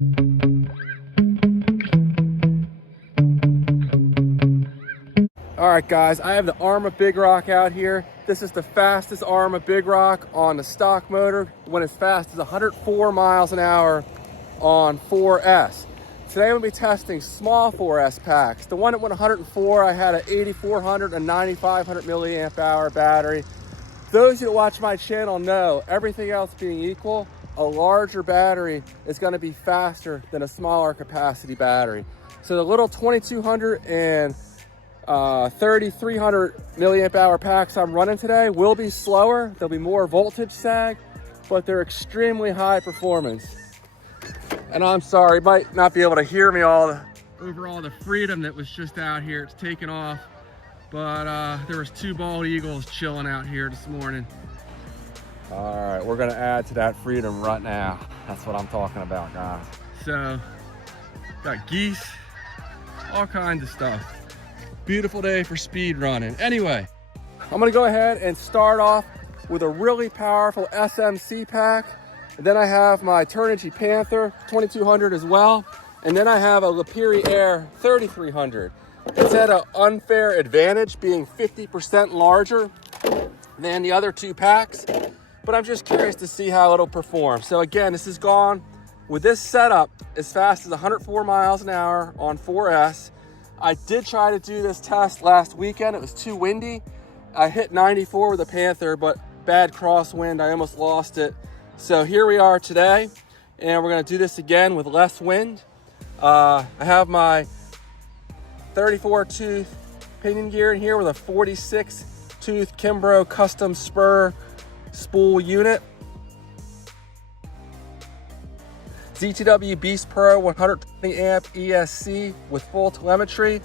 All right, guys, I have the arm of Big Rock out here. This is the fastest arm of Big Rock on the stock motor. Went as fast as 104 miles an hour on 4S. Today I'm gonna be testing small 4S packs. The one that went 104, I had an 8400 and 9500 milliamp hour battery. Those who watch my channel know, everything else being equal, a larger battery is gonna be faster than a smaller capacity battery. So the little 2200 and 3300 milliamp hour packs I'm running today will be slower. There'll be more voltage sag, but they're extremely high performance. And I'm sorry, you might not be able to hear me over all the freedom that was just out here. It's taken off, but there was 2 bald eagles chilling out here this morning. All right, we're gonna add to that freedom right now. That's what I'm talking about, guys. So, got geese, all kinds of stuff. Beautiful day for speed running. Anyway, I'm gonna go ahead and start off with a really powerful SMC pack. And then I have my Turnigy Panther 2200 as well. And then I have a LiperiaAir 3300. It's at an unfair advantage being 50% larger than the other 2 packs, but I'm just curious to see how it'll perform. So again, this has gone with this setup as fast as 104 miles an hour on 4S. I did try to do this test last weekend. It was too windy. I hit 94 with a Panther, but bad crosswind, I almost lost it. So here we are today, and we're gonna do this again with less wind. I have my 34 tooth pinion gear in here with a 46 tooth Kimbrough custom spur spool unit. ZTW Beast Pro 120 amp ESC with full telemetry.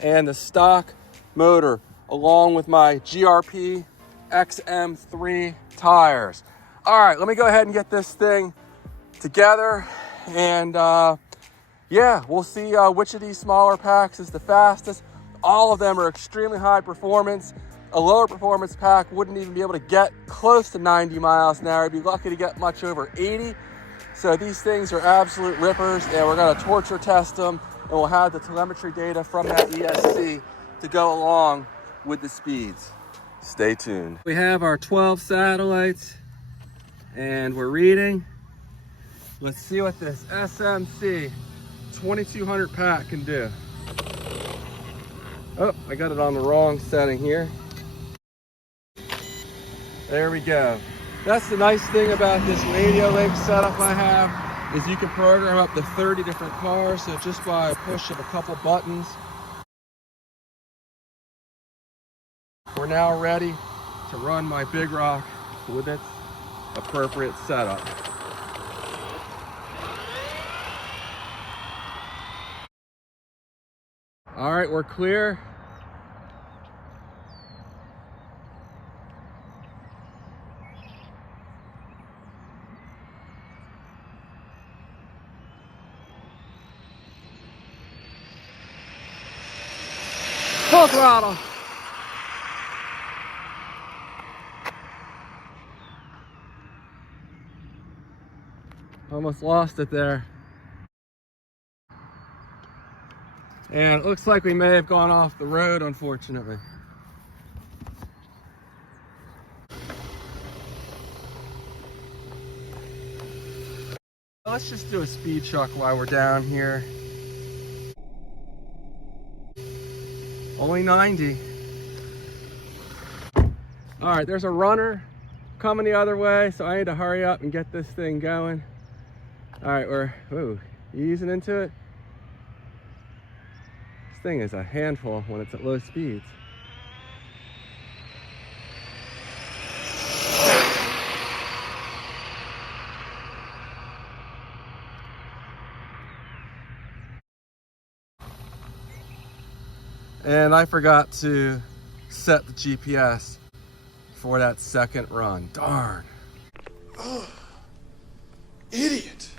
And the stock motor along with my GRP XM3 tires. All right, let me go ahead and get this thing together, and yeah, we'll see which of these smaller packs is the fastest. All of them are extremely high performance. A lower performance pack wouldn't even be able to get close to 90 miles an hour. You'd be lucky to get much over 80. So these things are absolute rippers, and we're gonna torture test them, and we'll have the telemetry data from that ESC to go along with the speeds. Stay tuned. We have our 12 satellites, and we're reading. Let's see what this SMC 2200 pack can do. Oh, I got it on the wrong setting here. There we go. That's the nice thing about this radio link setup I have, is you can program up to 30 different cars. So just by a push of a couple buttons, we're now ready to run my Big Rock with its appropriate setup. All right, we're clear. Full throttle. Almost lost it there. And it looks like we may have gone off the road, unfortunately. Let's just do a speed check while we're down here. Only 90. All right, there's a runner coming the other way, so I need to hurry up and get this thing going. All right, we're easing into it. This thing is a handful when it's at low speeds. And I forgot to set the GPS for that second run. Darn. Oh, idiot.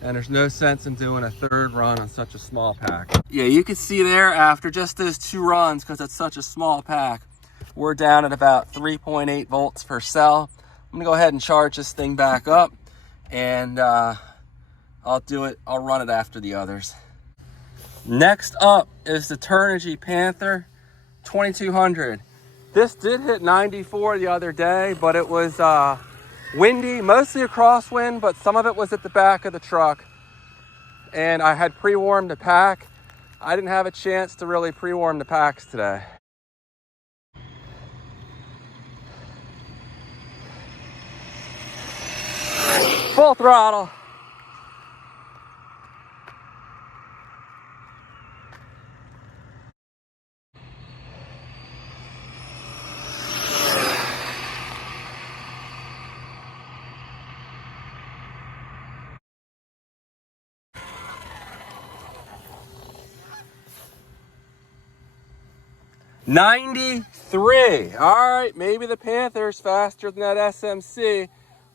And there's no sense in doing a third run on such a small pack. Yeah, you can see there after just those 2 runs, because it's such a small pack, we're down at about 3.8 volts per cell. gonna go ahead and charge this thing back up, and I'll run it after the others. Next up is the Turnigy Panther 2200. This did hit 94 the other day, but it was windy, mostly a crosswind, but some of it was at the back of the truck. And I had pre-warmed the pack. I didn't have a chance to really pre-warm the packs today. Full throttle. $93. All right, maybe the Panther's faster than that SMC.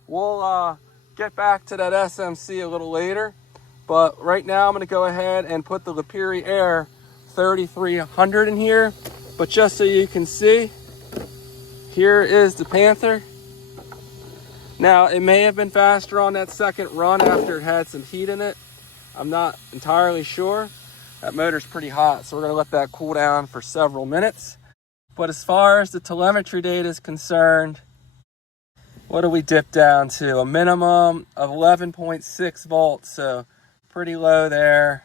We'll get back to that SMC a little later. But right now I'm gonna go ahead and put the LiperiaAir 3300 in here. But just so you can see, here is the Panther. Now, it may have been faster on that second run after it had some heat in it. I'm not entirely sure. That motor's pretty hot, so we're gonna let that cool down for several minutes. But as far as the telemetry data is concerned, what do we dip down to? A minimum of 11.6 volts, so pretty low there.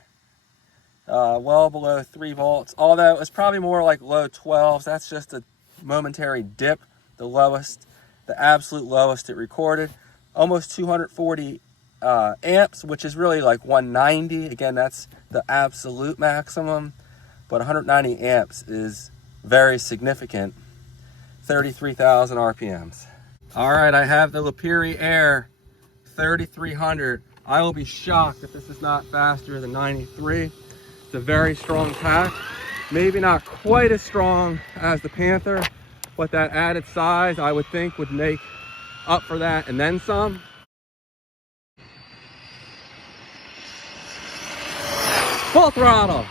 Well below 3 volts. Although it was probably more like low 12s. That's just a momentary dip, the lowest, the absolute lowest it recorded. Almost 240 amps, which is really like 190. Again, that's the absolute maximum, but 190 amps is very significant. 33,000 RPMs. All right, I have the LiperiaAir 3300. I will be shocked if this is not faster than 93. It's a very strong pack. Maybe not quite as strong as the Panther, but that added size I would think would make up for that and then some. Full throttle.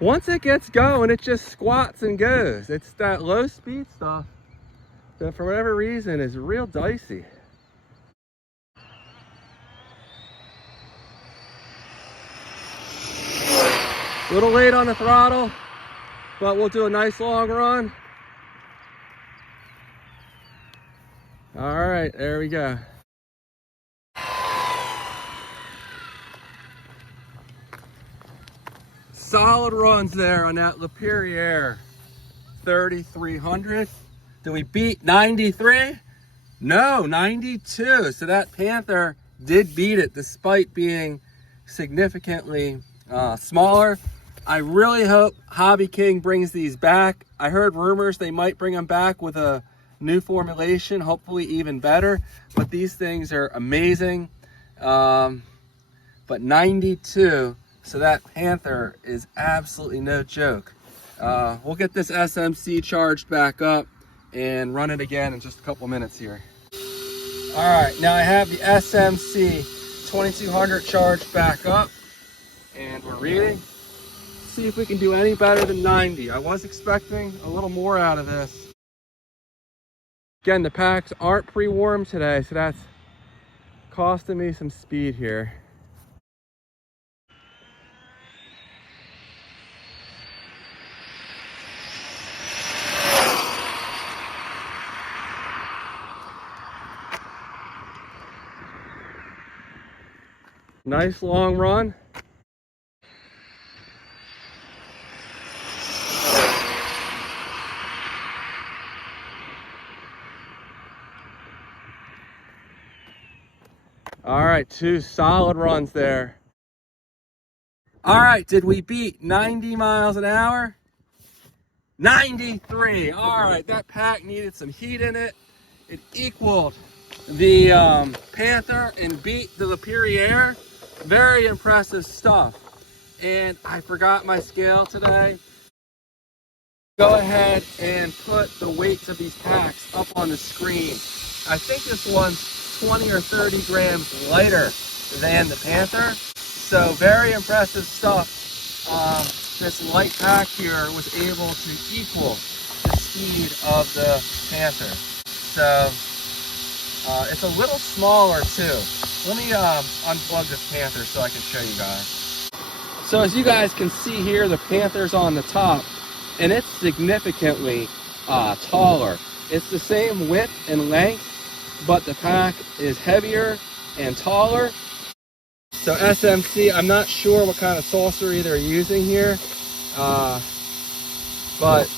Once it gets going, it just squats and goes. It's that low speed stuff that for whatever reason is real dicey. A little late on the throttle, but we'll do a nice long run. All right, there we go. Solid runs there on that LiperiaAir 3300. Did we beat 93? No, 92. So that Panther did beat it despite being significantly smaller. I really hope Hobby King brings these back. I heard rumors they might bring them back with a new formulation, hopefully even better. But these things are amazing. But 92. So that Panther is absolutely no joke. We'll get this SMC charged back up and run it again in just a couple minutes here. All right, now I have the SMC 2200 charged back up and we're reading. See if we can do any better than 90. I was expecting a little more out of this. Again, the packs aren't pre-warmed today, so that's costing me some speed here. Nice long run. All right, 2 solid runs there. All right, did we beat 90 miles an hour? 93. All right, that pack needed some heat in it. It equaled the Panther and beat the LiperiaAir. Very impressive stuff. And I forgot my scale today. Go ahead and put the weights of these packs up on the screen. I think this one's 20 or 30 grams lighter than the Panther. So very impressive stuff. this light pack here was able to equal the speed of the Panther. So it's a little smaller too. Let me unplug this Panther so I can show you guys. So as you guys can see here, the Panther's on the top, and it's significantly taller. It's the same width and length, but the pack is heavier and taller. So SMC, I'm not sure what kind of sorcery they're using here, but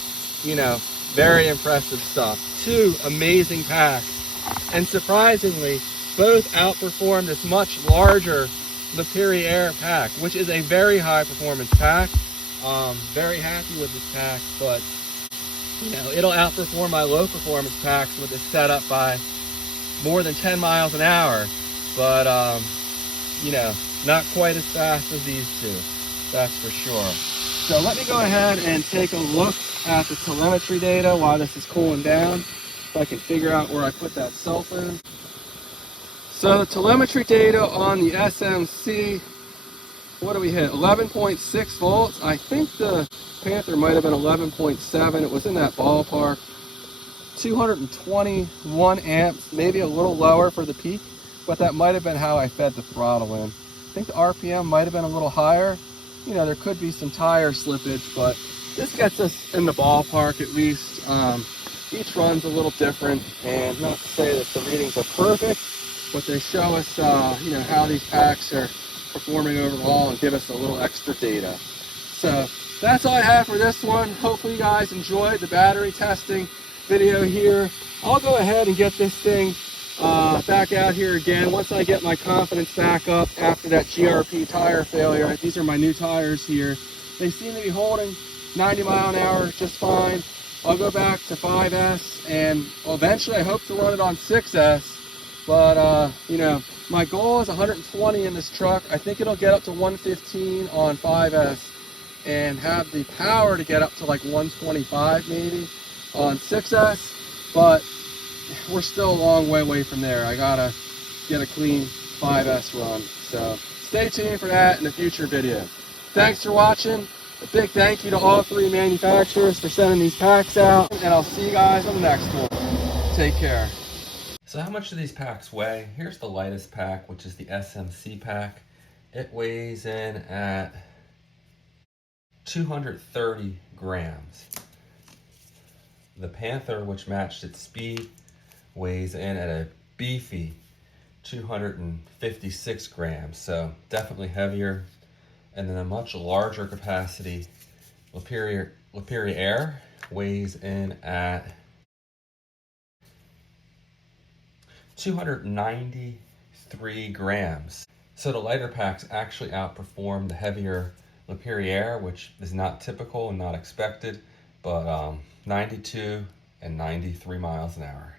you know, very impressive stuff. Two amazing packs, and surprisingly, both outperformed this much larger LiperiaAir pack, which is a very high performance pack. Very happy with this pack, but you know, it'll outperform my low performance packs with this setup by more than 10 miles an hour, but you know, not quite as fast as these two, that's for sure. So let me go ahead and take a look at the telemetry data while this is cooling down, if I can figure out where I put that cell phone. So the telemetry data on the SMC, what do we hit? 11.6 volts. I think the Panther might have been 11.7. It was in that ballpark. 221 amps, maybe a little lower for the peak, but that might have been how I fed the throttle in. I think the RPM might have been a little higher. You know, there could be some tire slippage, but this gets us in the ballpark at least. Each run's a little different, and not to say that the readings are perfect, but they show us, you know, how these packs are performing overall and give us a little extra data. So that's all I have for this one. Hopefully you guys enjoyed the battery testing video here. I'll go ahead and get this thing back out here again once I get my confidence back up after that GRP tire failure. These are my new tires here. They seem to be holding 90 mile an hour just fine. I'll go back to 5S, and eventually I hope to run it on 6S. But, you know, my goal is 120 in this truck. I think it'll get up to 115 on 5S and have the power to get up to like 125 maybe on 6S. But we're still a long way away from there. I gotta get a clean 5S run. So stay tuned for that in a future video. Thanks for watching. A big thank you to all three manufacturers for sending these packs out, and I'll see you guys on the next one. Take care. So how much do these packs weigh? Here's the lightest pack, which is the SMC pack. It weighs in at 230 grams. The Panther, which matched its speed, weighs in at a beefy 256 grams, so definitely heavier. And then a much larger capacity LiperiaAir weighs in at 293 grams. So the lighter packs actually outperform the heavier LiperiaAir, which is not typical and not expected, but 92 and 93 miles an hour.